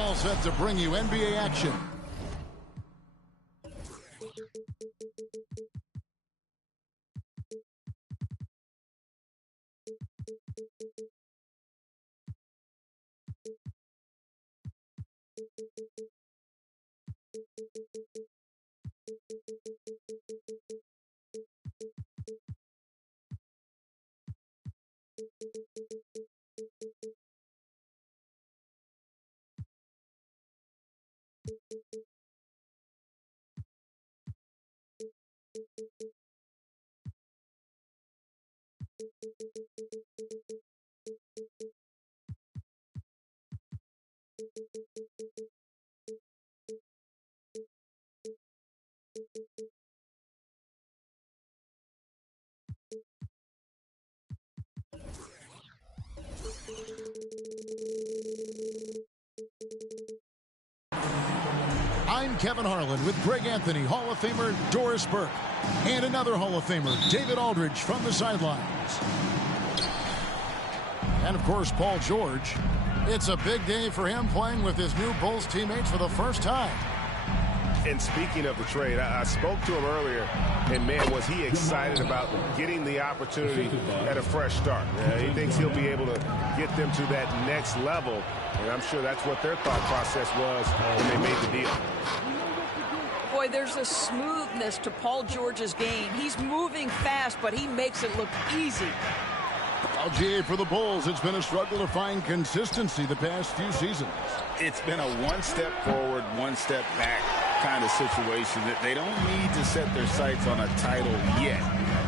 All set to bring you NBA action. I'm Kevin Harlan with Greg Anthony, Hall of Famer Doris Burke, and another Hall of Famer, David Aldridge, from the sidelines. And, of course, Paul George. It's a big day for him playing with his new Bulls teammates for the first time. And speaking of the trade, I spoke to him earlier, and, man, was he excited about getting the opportunity at a fresh start. He thinks he'll be able to get them to that next level, and I'm sure that's what their thought process was when they made the deal. Boy, there's a smoothness to Paul George's game. He's moving fast, but he makes it look easy. LGA for the Bulls. It's been a struggle to find consistency the past few seasons. It's been a one step forward, one step back kind of situation. That they don't need to set their sights on a title yet.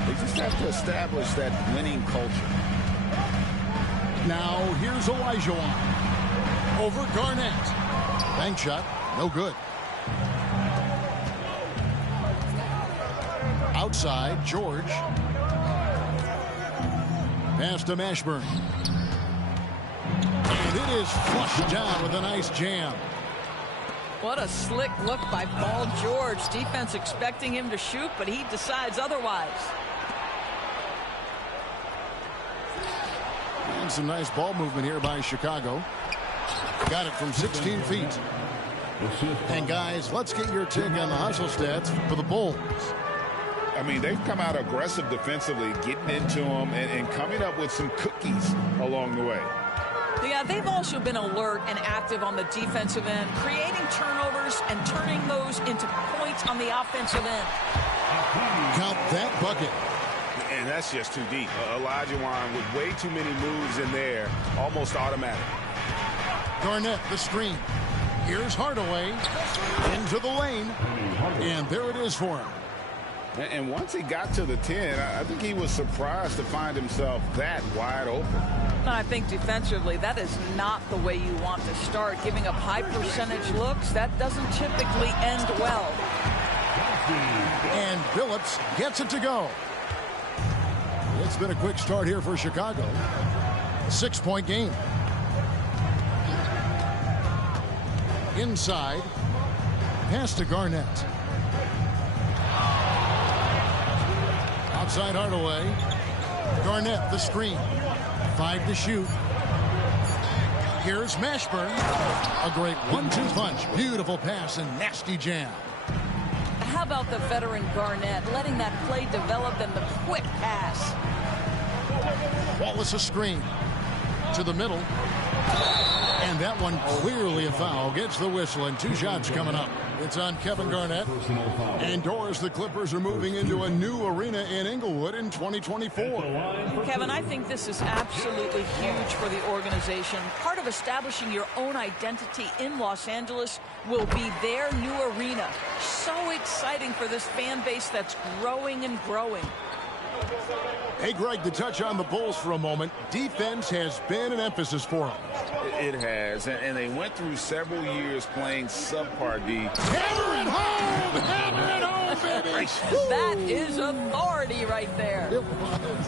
They just have to establish that winning culture. Now here's Olajuwon over Garnett. Bank shot, no good. Outside, George. Pass to Mashburn. And it is flushed down with a nice jam. What a slick look by Paul George. Defense expecting him to shoot, but he decides otherwise. And some nice ball movement here by Chicago. Got it from 16 feet. And, guys, let's get your take on the hustle stats for the Bulls. I mean, they've come out aggressive defensively, getting into them and coming up with some cookies along the way. Yeah, they've also been alert and active on the defensive end, creating turnovers and turning those into points on the offensive end. Count that bucket. And that's just too deep. Olajuwon with way too many moves in there, almost automatic. Garnett, the screen. Here's Hardaway into the lane. And there it is for him. And once he got to the 10, I think he was surprised to find himself that wide open. I think defensively, that is not the way you want to start. Giving up high percentage looks, that doesn't typically end well. And Phillips gets it to go. It's been a quick start here for Chicago. 6-point game. Inside. Pass to Garnett. Outside Hardaway. Garnett, the screen. 5 to shoot. Here's Mashburn. A great 1-2 punch. Beautiful pass and nasty jam. How about the veteran Garnett letting that play develop and the quick pass? Wallace a screen. To the middle. And that one clearly a foul. Gets the whistle, and 2 shots coming up. It's on Kevin Garnett. And Doris, the Clippers are moving into a new arena in Inglewood in 2024. Kevin, I think this is absolutely huge for the organization. Part of establishing your own identity in Los Angeles will be their new arena. So exciting for this fan base that's growing and growing. Hey, Greg, to touch on the Bulls for a moment, defense has been an emphasis for them. It has, and they went through several years playing subpar D. Hammer it home! Hammer it home, baby! That is authority right there. It was.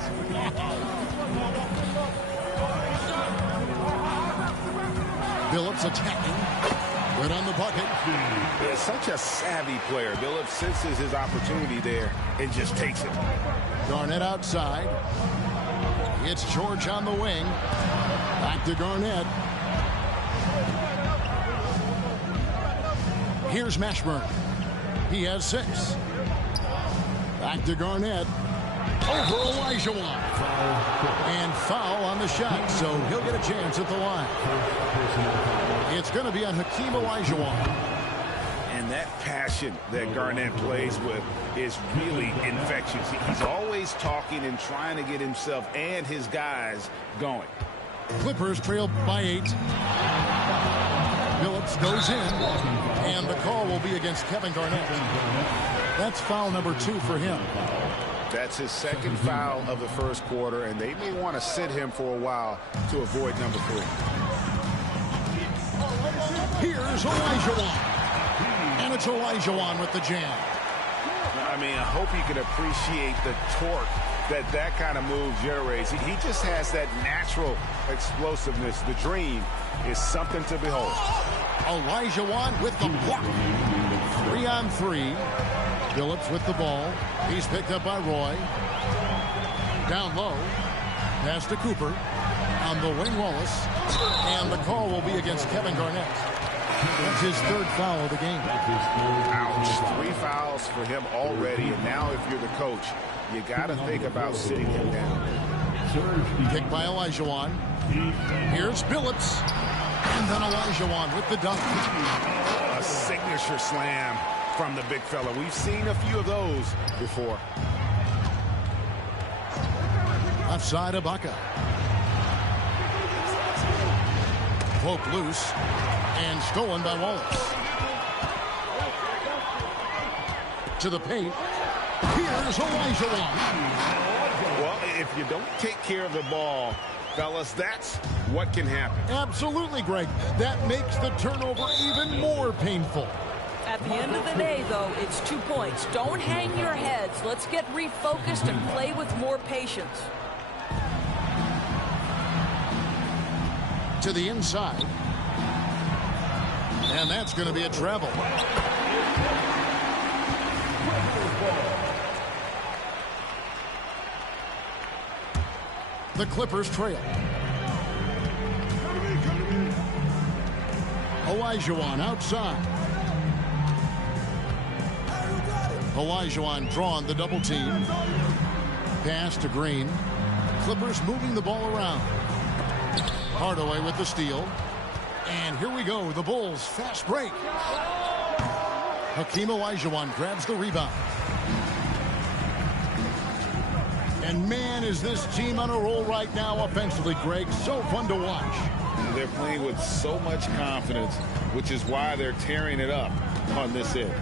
Phillips attacking. Right on the bucket. He's such a savvy player. Billups senses his opportunity there and just takes it. Garnett outside. It's George on the wing. Back to Garnett. Here's Mashburn. He has 6. Back to Garnett. Over Olajuwon. And foul on the shot, so he'll get a chance at the line. It's going to be on Hakeem Olajuwon. And that passion that Garnett plays with is really infectious. He's always talking and trying to get himself and his guys going. Clippers trail by 8. Phillips goes in, and the call will be against Kevin Garnett. That's foul number 2 for him. That's his second foul of the first quarter, and they may want to sit him for a while to avoid number 3. Here's Olajuwon. And it's Olajuwon with the jam. I mean, I hope you can appreciate the torque that kind of move generates. He just has that natural explosiveness. The dream is something to behold. Olajuwon with the block. 3-on-3. Phillips with the ball. He's picked up by Roy. Down low. Pass to Cooper. On the wing, Wallace. And the call will be against Kevin Garnett. That's his 3rd foul of the game. Ouch. 3 fouls for him already. And now if you're the coach, you got to think about sitting him down. Kick by Olajuwon. Here's Phillips. And then Olajuwon with the dunk. A signature slam from the big fella. We've seen a few of those before. Offside Ibaka. Poke loose. And stolen by Wallace. To the paint. Here's Olajuwon. Well, if you don't take care of the ball, fellas, that's what can happen. Absolutely, Greg. That makes the turnover even more painful. At the end of the day, though, it's 2 points. Don't hang your heads. Let's get refocused and play with more patience. To the inside. And that's going to be a travel. The Clippers trail. Olajuwon outside. Olajuwon drawn the double team. Pass to Green. Clippers moving the ball around. Hardaway with the steal. And here we go, the Bulls fast break. Hakeem Olajuwon grabs the rebound. And man, is this team on a roll right now offensively, Greg. So fun to watch. They're playing with so much confidence, which is why they're tearing it up on this end.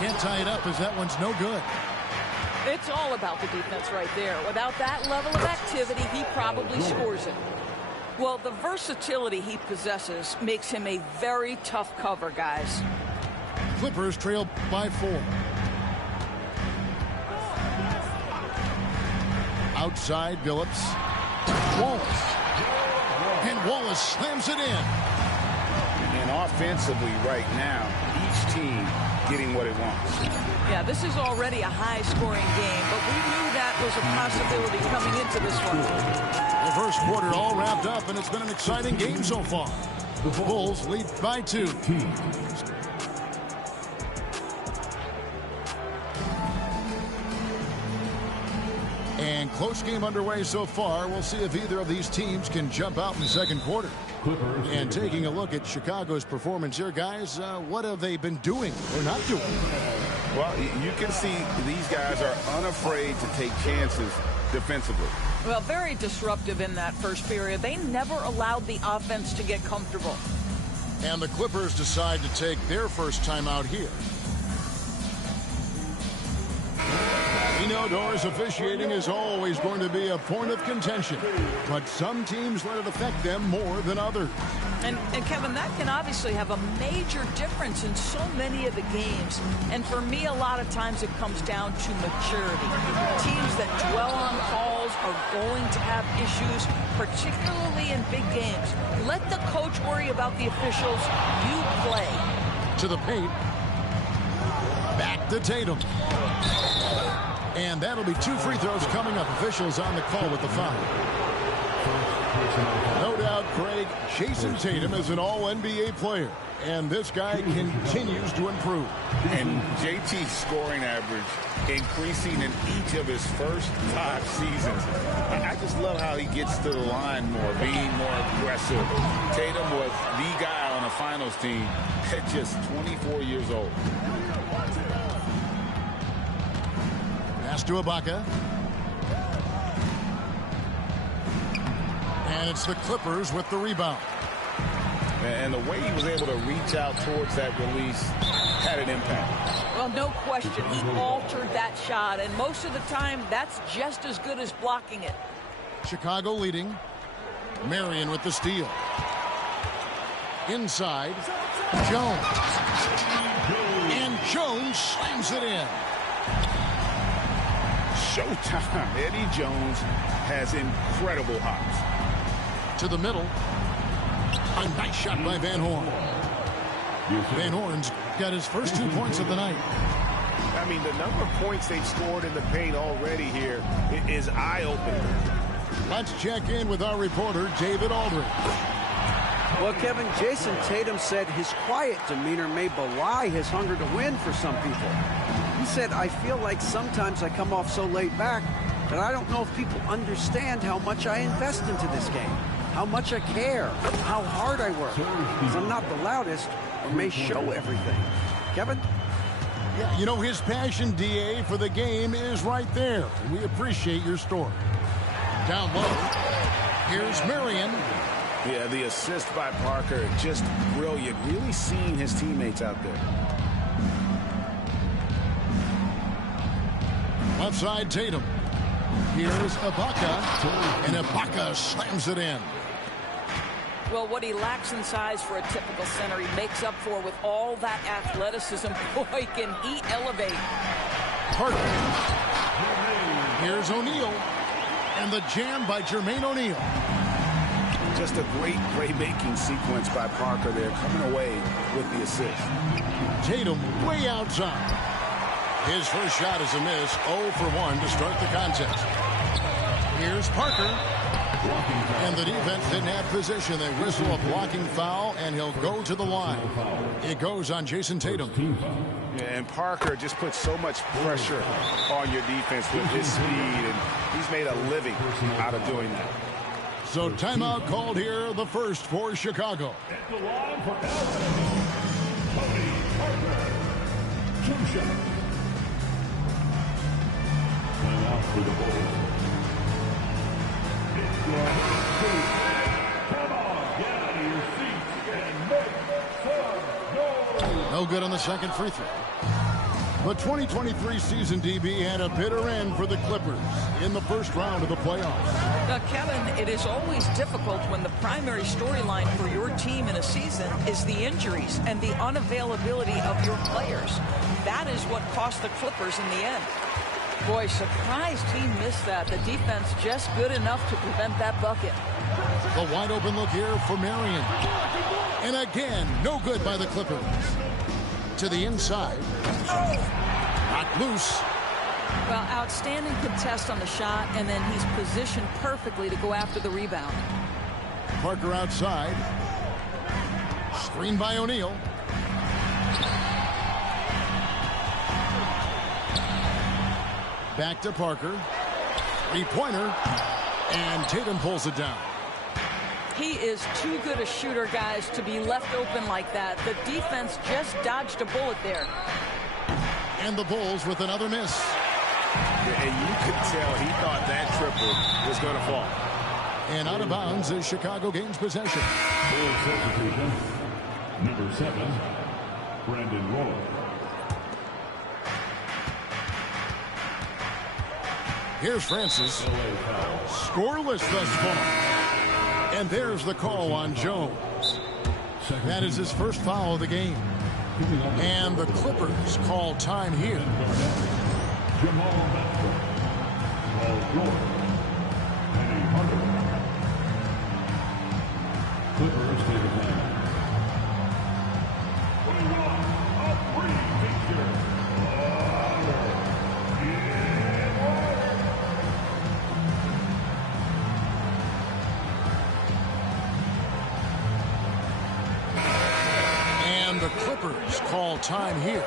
Can't tie it up as that one's no good. It's all about the defense right there. Without that level of activity, he probably scores it. Well, the versatility he possesses makes him a very tough cover, guys. Clippers trail by 4. Outside, Phillips. Wallace. And Wallace slams it in. And offensively right now, each team getting what it wants. Yeah, this is already a high-scoring game, but we knew that was a possibility coming into this one. The first quarter all wrapped up, and it's been an exciting game so far. The Bulls lead by 2. close game underway so far. We'll see if either of these teams can jump out in the second quarter. And taking a look at Chicago's performance here, guys, what have they been doing or not doing? Well, you can see these guys are unafraid to take chances defensively. Well, very disruptive in that first period. They never allowed the offense to get comfortable. And the Clippers decide to take their first timeout here. We know Doors officiating is always going to be a point of contention, but some teams let it affect them more than others. And Kevin, that can obviously have a major difference in so many of the games. And for me, a lot of times it comes down to maturity. Teams that dwell on calls are going to have issues, particularly in big games. Let the coach worry about the officials. You play. To the paint. Back to Tatum. And that'll be 2 free throws coming up. Officials on the call with the foul. No doubt, Craig, Jason Tatum is an all-NBA player. And this guy continues to improve. And JT's scoring average increasing in each of his first 5 seasons. I just love how he gets to the line more, being more aggressive. Tatum was the guy on a finals team at just 24 years old. Pass to Ibaka. And it's the Clippers with the rebound. And the way he was able to reach out towards that release had an impact. Well, no question. He altered that shot, and most of the time, that's just as good as blocking it. Chicago leading. Marion with the steal. Inside. Jones. And Jones slams it in. Showtime. Eddie Jones has incredible hops. To the middle. A nice shot by Van Horn. Van Horn's got his first 2 points of the night. I mean, the number of points they've scored in the paint already here is eye-opening. Let's check in with our reporter, David Aldridge. Well, Kevin, Jason Tatum said his quiet demeanor may belie his hunger to win for some people. He said, I feel like sometimes I come off so laid back that I don't know if people understand how much I invest into this game, how much I care, how hard I work. Because I'm not the loudest or may show everything. Kevin? Yeah, you know, his passion, DA, for the game is right there. We appreciate your story. Down low. Here's Marion. Yeah, the assist by Parker, just brilliant. Really seeing his teammates out there. Left side, Tatum. Here's Ibaka. And Ibaka slams it in. Well, what he lacks in size for a typical center, he makes up for with all that athleticism. Boy, can he elevate. Parker. Here's O'Neal. And the jam by Jermaine O'Neal. Just a great playmaking sequence by Parker there, coming away with the assist. Tatum way outside. His first shot is a miss. 0 for 1 to start the contest. Here's Parker. And the defense didn't have position. They whistle a blocking foul, and he'll go to the line. It goes on Jason Tatum. Yeah, and Parker just puts so much pressure on your defense with his speed, and he's made a living out of doing that. So timeout called here, the first for Chicago. At the line for Tony Parker. 2 shots. Timeout for the Bulls. Come on, get out of your seats and make some noise. No good on the second free throw. The 2023 season, DB, had a bitter end for the Clippers in the first round of the playoffs. Kevin, it is always difficult when the primary storyline for your team in a season is the injuries and the unavailability of your players. That is what cost the Clippers in the end. Boy, surprised he missed that. The defense just good enough to prevent that bucket. The wide open look here for Marion. And again, no good by the Clippers. To the inside. Not loose. Well, outstanding contest on the shot, and then he's positioned perfectly to go after the rebound. Parker outside. Screen by O'Neal. Back to Parker. Three-pointer. And Tatum pulls it down. He is too good a shooter, guys, to be left open like that. The defense just dodged a bullet there. And the Bulls with another miss. And you could tell he thought that triple was going to fall. And out of bounds as Chicago gains possession. Full substitution. Number 7, Brandon Roy. Here's Francis. Scoreless thus far. And there's the call on Jones. That is his first foul of the game. And the Clippers call time here. Jamal Bradford, Paul George, Penny Hardaway. Clippers take a time. Putting on a free feature. And the Clippers call time here.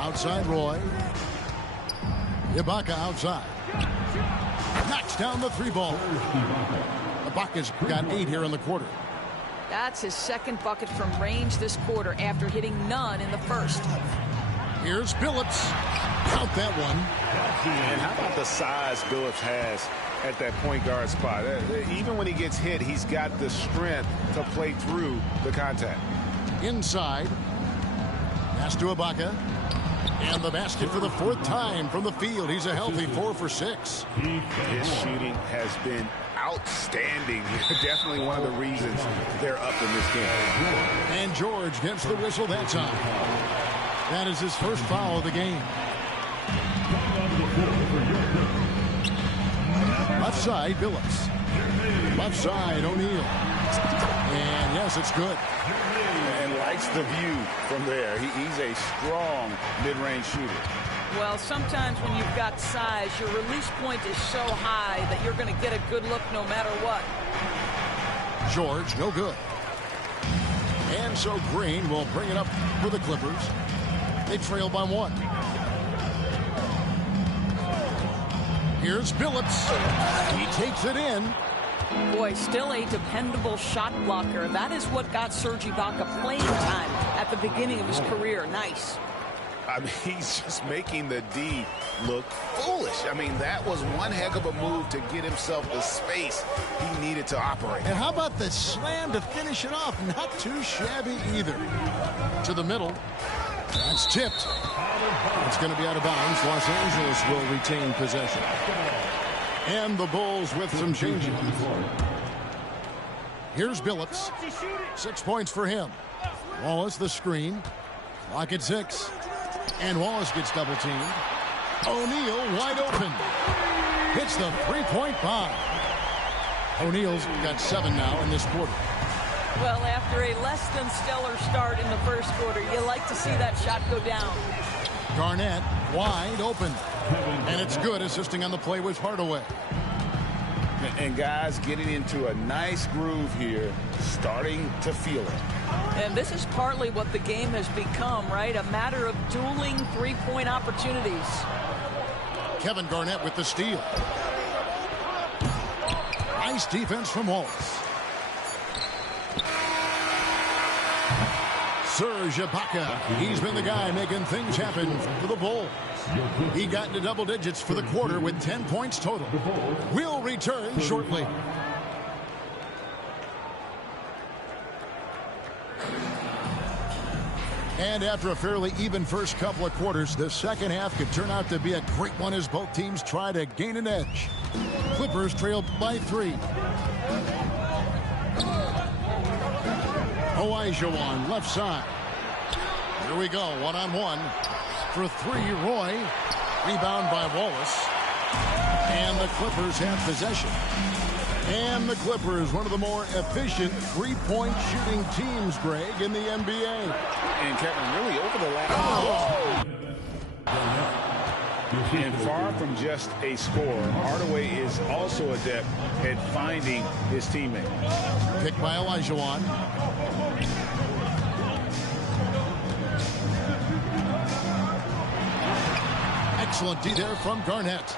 Outside Roy. Ibaka outside. Knocks down the three ball. Ibaka's got 8 here in the quarter. That's his second bucket from range this quarter after hitting none in the first. Here's Billups. Count that one. And how about the size Billups has at that point guard spot? Even when he gets hit, he's got the strength to play through the contact. Inside. Pass to Ibaka. And the basket for the 4th time from the field. He's a healthy 4 for 6. His shooting has been outstanding. Definitely one of the reasons they're up in this game. And George gets the whistle that time. That is his first foul of the game. Left side, Billups. Left side, O'Neal. And yes, it's good. And likes the view from there. He's a strong mid-range shooter. Well, sometimes when you've got size, your release point is so high that you're going to get a good look no matter what. George, no good. And so Green will bring it up for the Clippers. They trail by 1. Here's Billups. He takes it in. Boy, still a dependable shot blocker. That is what got Serge Ibaka playing time at the beginning of his career. Nice. I mean, he's just making the D look foolish. I mean, that was one heck of a move to get himself the space he needed to operate. And how about the slam to finish it off? Not too shabby either. To the middle. That's tipped. It's going to be out of bounds. Los Angeles will retain possession. And the Bulls with some changes. Here's Billups. 6 points for him. Wallace the screen. Clock at 6. And Wallace gets double teamed. O'Neal wide open. Hits the three-point bomb. O'Neal's got 7 now in this quarter. Well, after a less than stellar start in the first quarter, you like to see that shot go down. Garnett wide open. And it's good. Assisting on the play was Hardaway. And guys getting into a nice groove here, starting to feel it. And this is partly what the game has become, right? A matter of dueling three-point opportunities. Kevin Garnett with the steal. Nice defense from Wallace. Serge Ibaka. He's been the guy making things happen for the Bulls. He got into double digits for the quarter with 10 points total. We'll return shortly. And after a fairly even first couple of quarters, the second half could turn out to be a great one as both teams try to gain an edge. Clippers trail by 3. Olajuwon left side. Here we go, one-on-one. For three, Roy. Rebound by Wallace. And the Clippers have possession. And the Clippers, one of the more efficient three-point shooting teams, Greg, in the NBA. And Kevin, really over the last... And far from just a scorer, Hardaway is also adept at finding his teammate. Picked by Olajuwon. Excellent D there from Garnett.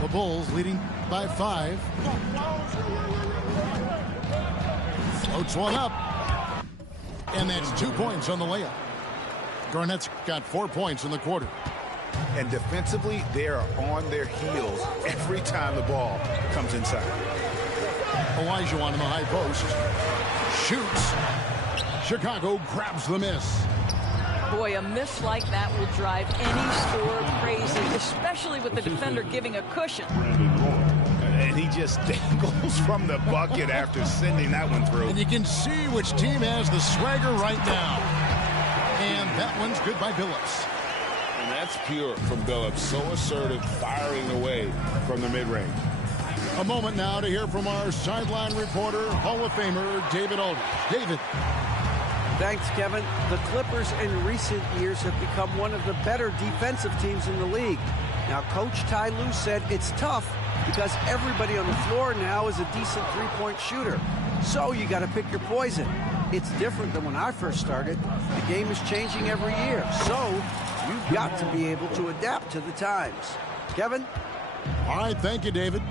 The Bulls leading by 5. Floats one up. And that's 2 points on the layup. Garnett's got 4 points in the quarter. And defensively, they are on their heels every time the ball comes inside. Olajuwon in the high post. Shoots. Chicago grabs the miss. Boy, a miss like that will drive any scorer crazy, especially with the defender giving a cushion. And he just dangles from the bucket after sending that one through. And you can see which team has the swagger right now. And that one's good by Billups. And that's pure from Billups. So assertive, firing away from the mid-range. A moment now to hear from our sideline reporter, Hall of Famer David Aldridge. David. Thanks, Kevin. The Clippers in recent years have become one of the better defensive teams in the league. Now, Coach Ty Lue said it's tough because everybody on the floor now is a decent three-point shooter. So you got to pick your poison. It's different than when I first started. The game is changing every year. So you've got to be able to adapt to the times. Kevin? All right, thank you, David.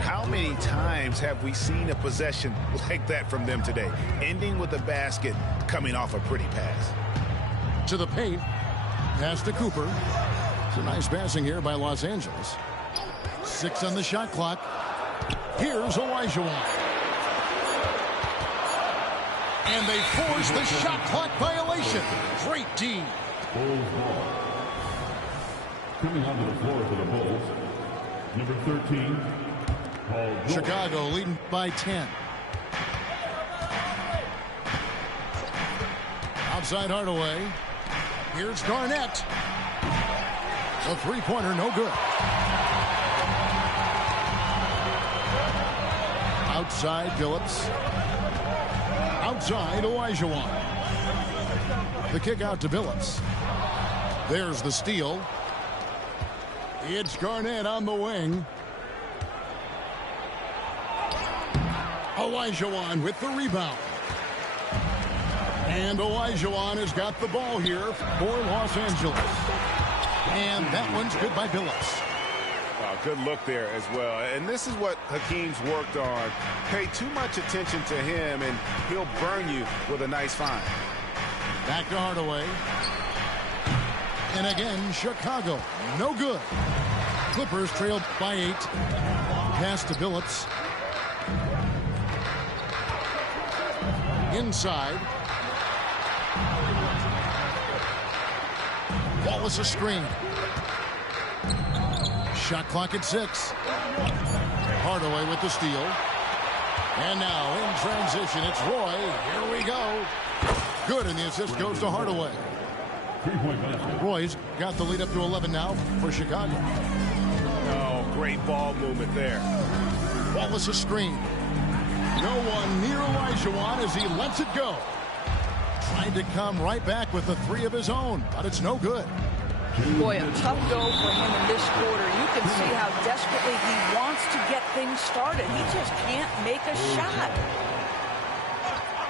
How many times have we seen a possession like that from them today, ending with a basket coming off a pretty pass? To the paint. Pass to Cooper. It's a nice passing here by Los Angeles. 6 on the shot clock. Here's Olajuwon. And they force the shot clock violation. Great D. Bulls ball. Coming onto the floor for the Bulls, number 13, Paul George. Chicago leading by 10. Outside Hardaway. Here's Garnett. The three-pointer, no good. Outside Billups. Outside Olajuwon. The kick out to Billups. There's the steal. It's Garnett on the wing. Olajuwon with the rebound. And Olajuwon has got the ball here for Los Angeles. And that one's good by Billups. Good look there as well. And this is what Hakeem's worked on. Pay too much attention to him, and he'll burn you with a nice find. Back to Hardaway. And again, Chicago. No good. Clippers trailed by 8. Pass to Billups. Inside. Wallace a screen. Shot clock at 6. Hardaway with the steal. And now in transition, it's Roy. Here we go. Good, and the assist goes to Hardaway. Roy's got the lead up to 11 now for Chicago. Oh, great ball movement there. Wallace a screen. No one near Olajuwon as he lets it go. Trying to come right back with the 3 of his own, but it's no good. Boy, a tough go for him in this quarter. You can see how desperately he wants to get things started. He just can't make a shot.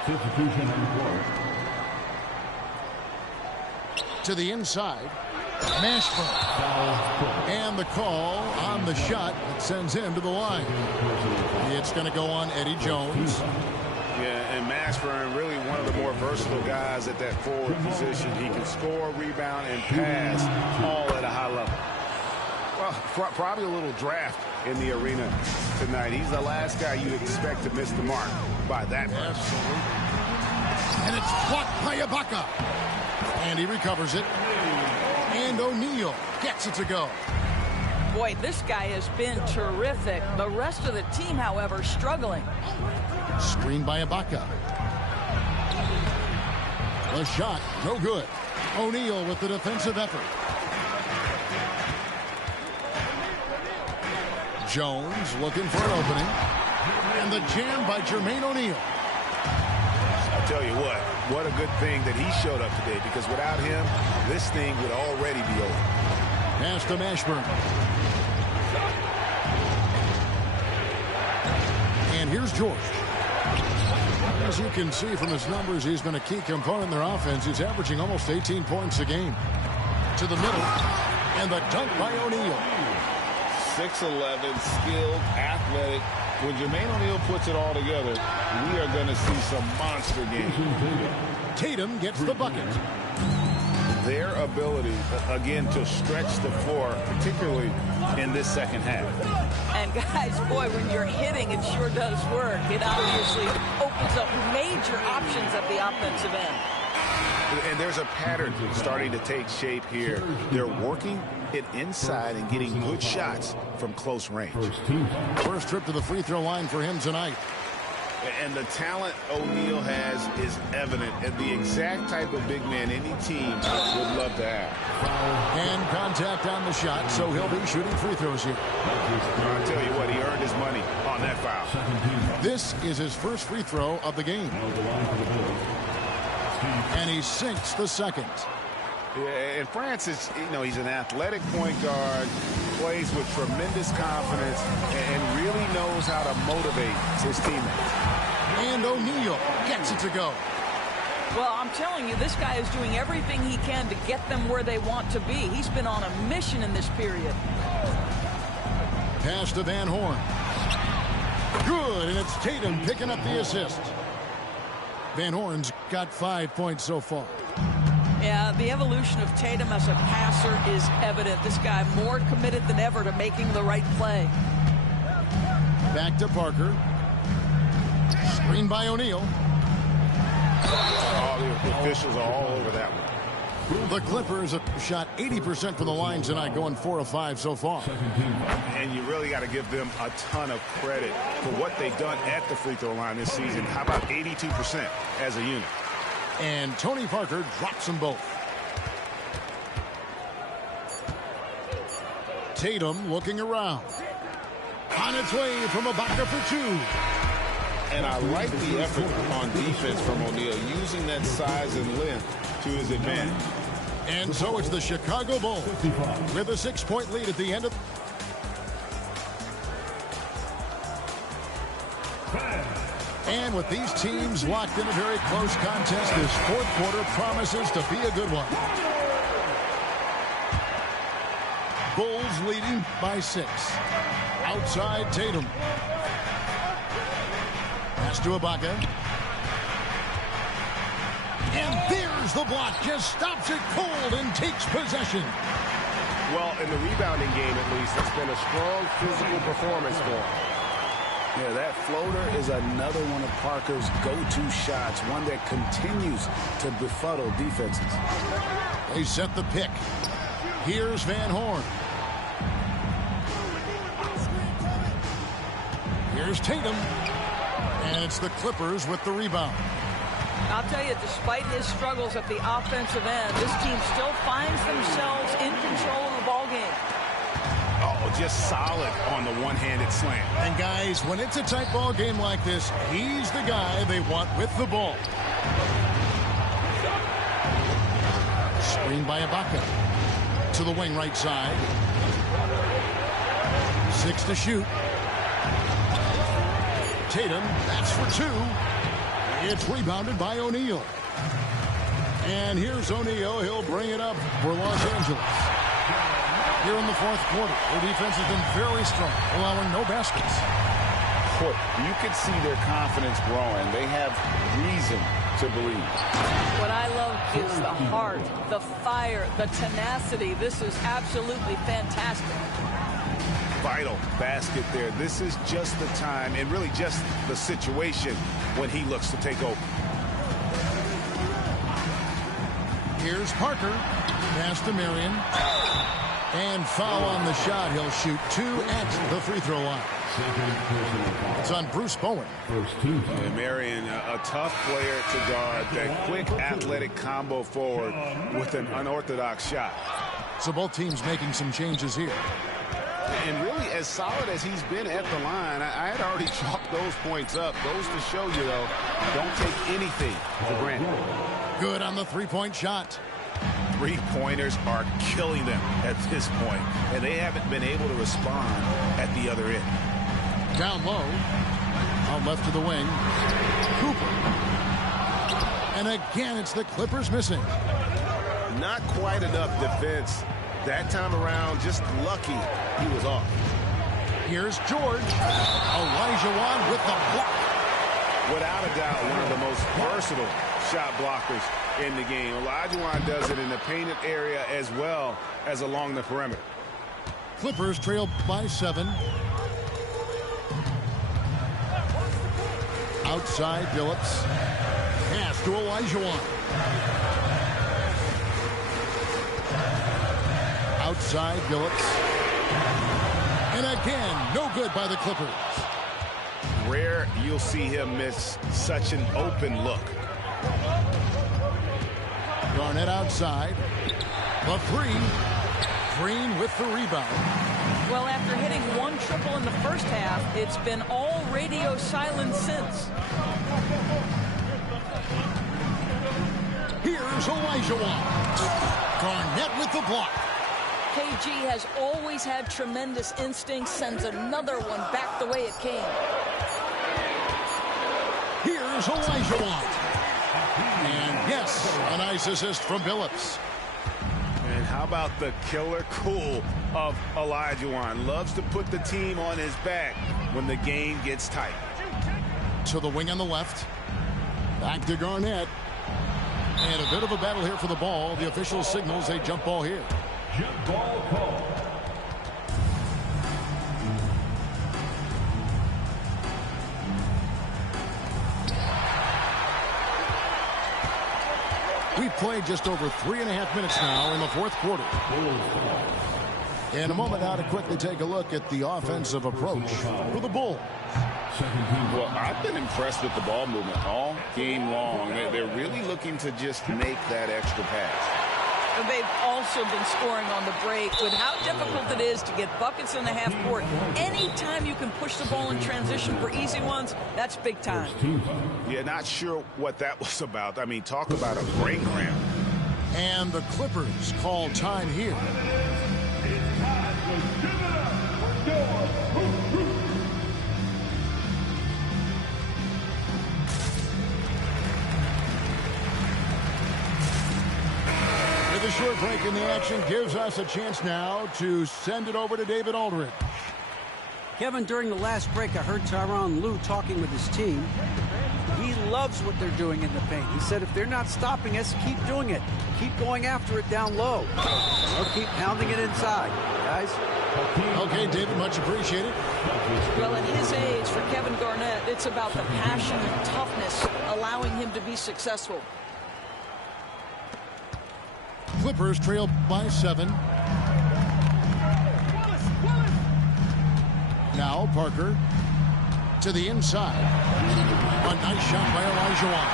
Substitution on the floor. To the inside. Mashburn. And the call on the shot that sends him to the line. It's going to go on Eddie Jones. Yeah, and Mashburn, really one of the more versatile guys at that forward position. He can score, rebound, and pass all at a high level. Well, probably a little draft in the arena tonight. He's the last guy you expect to miss the mark by that much. Absolutely. And it's blocked by Ibaka. And he recovers it. And O'Neal gets it to go. Boy, this guy has been terrific. The rest of the team, however, struggling. Screen by Ibaka. The shot, no good. O'Neal with the defensive effort. Jones looking for an opening. And the jam by Jermaine O'Neal. I'll tell you what a good thing that he showed up today, because without him, this thing would already be over. Pass to Mashburn. And here's George. As you can see from his numbers, he's been a key component in their offense. He's averaging almost 18 points a game. To the middle. And the dunk by O'Neal. 6'11", skilled, athletic. When Jermaine O'Neal puts it all together, we are going to see some monster games. Tatum gets the bucket. Their ability, again, to stretch the floor, particularly in this second half. And guys, boy, when you're hitting, it sure does work. It obviously opens up major options at the offensive end. And there's a pattern starting to take shape here. They're working it inside and getting good shots from close range. First trip to the free throw line for him tonight. And the talent O'Neal has is evident, and the exact type of big man any team would love to have. And contact on the shot, so he'll be shooting free throws here. I'll tell you what, he earned his money on that foul. This is his first free throw of the game. And he sinks the second. Yeah, and Francis, he's an athletic point guard, plays with tremendous confidence, and really knows how to motivate his teammates. And O'Neal gets it to go. Well, I'm telling you, this guy is doing everything he can to get them where they want to be. He's been on a mission in this period. Pass to Van Horn. Good, and it's Tatum picking up the assist. Van Horn's got 5 points so far. Yeah, the evolution of Tatum as a passer is evident. This guy more committed than ever to making the right play. Back to Parker. Screen by O'Neal. Oh, the officials are all over that one. The Clippers have shot 80% from the line tonight, going 4 of 5 so far. And you really got to give them a ton of credit for what they've done at the free throw line this season. How about 82% as a unit? And Tony Parker drops them both. Tatum looking around. On its way from Ibaka for two. And I like the effort on defense from O'Neal, using that size and length to his advantage. And so it's the Chicago Bulls with a 6-point lead at the end of. And with these teams locked in a very close contest, this fourth quarter promises to be a good one. Bulls leading by 6. Outside Tatum. Pass to Ibaka. And there's the block. Just stops it cold and takes possession. Well, in the rebounding game, at least, it's been a strong physical performance for him. Yeah, that floater is another one of Parker's go-to shots, one that continues to befuddle defenses. They set the pick. Here's Van Horn. Here's Tatum. And it's the Clippers with the rebound. I'll tell you, despite his struggles at the offensive end, this team still finds themselves in control of the ball game. Oh, just solid on the one-handed slam. And guys, when it's a tight ball game like this, he's the guy they want with the ball. Screen by Ibaka. To the wing right side. 6 to shoot. Tatum, that's for 2. It's rebounded by O'Neal. And here's O'Neal. He'll bring it up for Los Angeles. Here in the fourth quarter, their defense has been very strong, allowing no baskets. You can see their confidence growing. They have reason to believe. What I love is the heart, the fire, the tenacity. This is absolutely fantastic. Vital basket there. This is just the time and really just the situation when he looks to take over. Here's Parker. Pass to Marion. And foul on the shot. He'll shoot 2 at the free throw line. It's on Bruce Bowen. And Marion, a tough player to guard. That quick athletic combo forward with an unorthodox shot. So both teams making some changes here. And really, as solid as he's been at the line, I had already chalked those points up. Goes to show you, though, don't take anything for granted. Good on the three-point shot. Three-pointers are killing them at this point, and they haven't been able to respond at the other end. Down low. Out left to the wing. Cooper. And again, it's the Clippers missing. Not quite enough defense. That time around, just lucky he was off. Here's George. Olajuwon with the block. Without a doubt, one of the most versatile shot blockers in the game. Olajuwon does it in the painted area as well as along the perimeter. Clippers trail by 7. Outside, Phillips. Pass to Olajuwon. Outside, Phillips. And again, no good by the Clippers. Rare you'll see him miss such an open look. Garnett outside. The 3. Green with the rebound. Well, after hitting 1 triple in the first half, it's been all radio silence since. Here's Olajuwon. Garnett with the block. KG has always had tremendous instincts, sends another one back the way it came. Here's Olajuwon. And yes, a nice assist from Phillips. And how about the killer cool of Olajuwon? Loves to put the team on his back when the game gets tight. To the wing on the left. Back to Garnett. And a bit of a battle here for the ball. The official signals a jump ball here. Jump ball call. We've played just over 3.5 minutes now in the fourth quarter. In a moment now to quickly take a look at the offensive approach for the Bulls. Well, I've been impressed with the ball movement all game long. They're really looking to just make that extra pass. And they've also been scoring on the break. With how difficult it is to get buckets in the half court, anytime you can push the ball in transition for easy ones, that's big time. Yeah, not sure what that was about. I mean, talk about a brain cramp. And the Clippers call time here. The short break in the action gives us a chance now to send it over to David Aldridge. Kevin, during the last break, I heard Tyronn Lue talking with his team. He loves what they're doing in the paint. He said if they're not stopping us, keep doing it. Keep going after it down low. Or keep pounding it inside, guys. Okay, David, much appreciated. Well, at his age, for Kevin Garnett, it's about the passion and toughness allowing him to be successful. Clippers trail by 7. Now Parker to the inside. A nice shot by Olajuwon.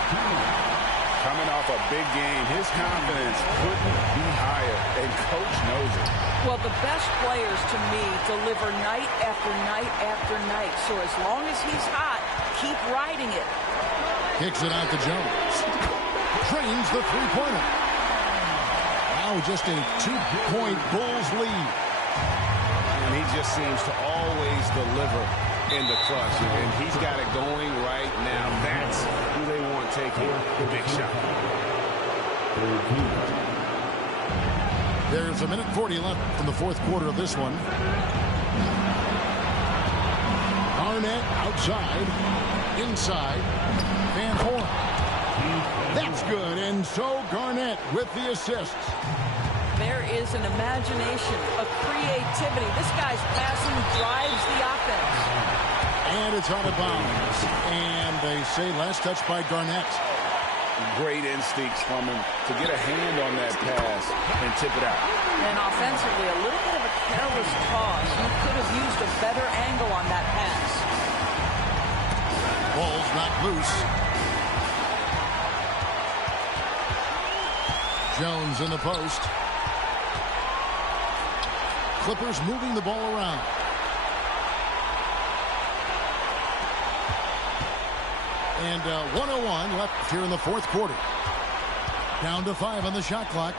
Coming off a big game, his confidence couldn't be higher, and coach knows it. Well, the best players to me deliver night after night after night. So as long as he's hot, keep riding it. Kicks it out to Jones. Drains the three-pointer. Now just a 2-point Bulls lead. And he just seems to always deliver in the clutch. And he's got it going right now. That's who they want taking the big shot. There's 1:40 left in the fourth quarter of this one. Garnett outside. Inside. Van Horn. That's good. And so Garnett with the assist. There is an imagination, a creativity. This guy's passing drives the offense. And it's out of bounds. And they say last touch by Garnett. Great instincts from him to get a hand on that pass and tip it out. And offensively, a little bit of a careless toss. You could have used a better angle on that pass. Ball's knocked loose. Jones in the post. Clippers moving the ball around. And 1:01 left here in the fourth quarter. Down to 5 on the shot clock.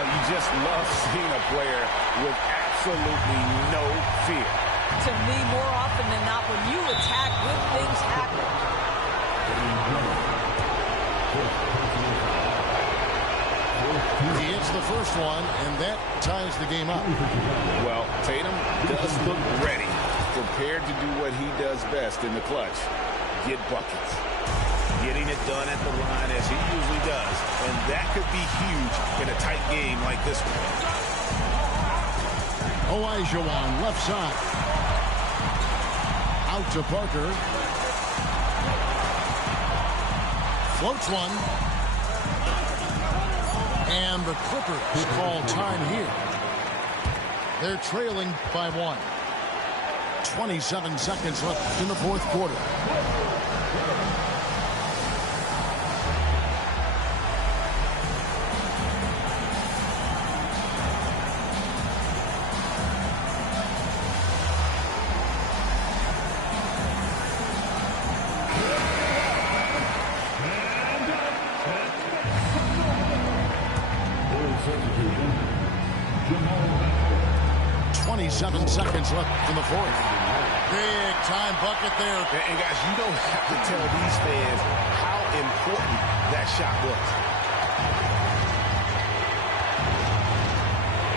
You just love seeing a player with absolutely no fear. To me, more often than not, when you attack, good things happen. He hits the first one, and that ties the game up. Well, Tatum does look ready, prepared to do what he does best in the clutch, get buckets. Getting it done at the line as he usually does, and that could be huge in a tight game like this one. Olajuwon left side. Out to Parker. Floats one. And the Clippers call time here. They're trailing by 1. 27 seconds left in the fourth quarter. Substitution. 27 seconds left in the fourth. Big time bucket there. And guys, you don't have to tell these fans how important that shot was.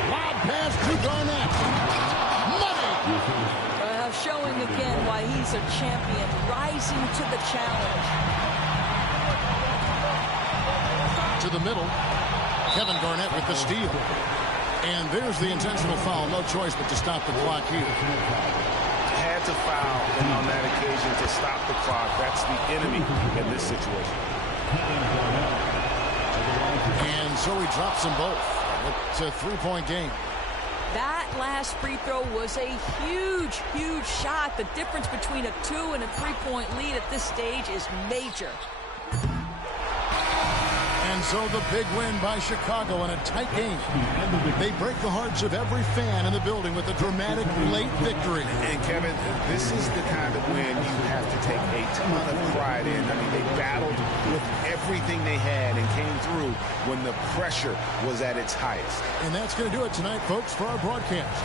Lob pass to Garnett. Money. Showing again why he's a champion, rising to the challenge. To the middle. Kevin Garnett with the steal. And there's the intentional foul. No choice but to stop the clock here. Had to foul on that occasion to stop the clock. That's the enemy in this situation. And so he drops them both. It's a three-point game. That last free throw was a huge, huge shot. The difference between a 2- and a 3-point lead at this stage is major. And so the big win by Chicago in a tight game. They break the hearts of every fan in the building with a dramatic late victory. And Kevin, this is the kind of win you have to take a ton of pride in. I mean, they battled with everything they had and came through when the pressure was at its highest. And that's going to do it tonight, folks, for our broadcast.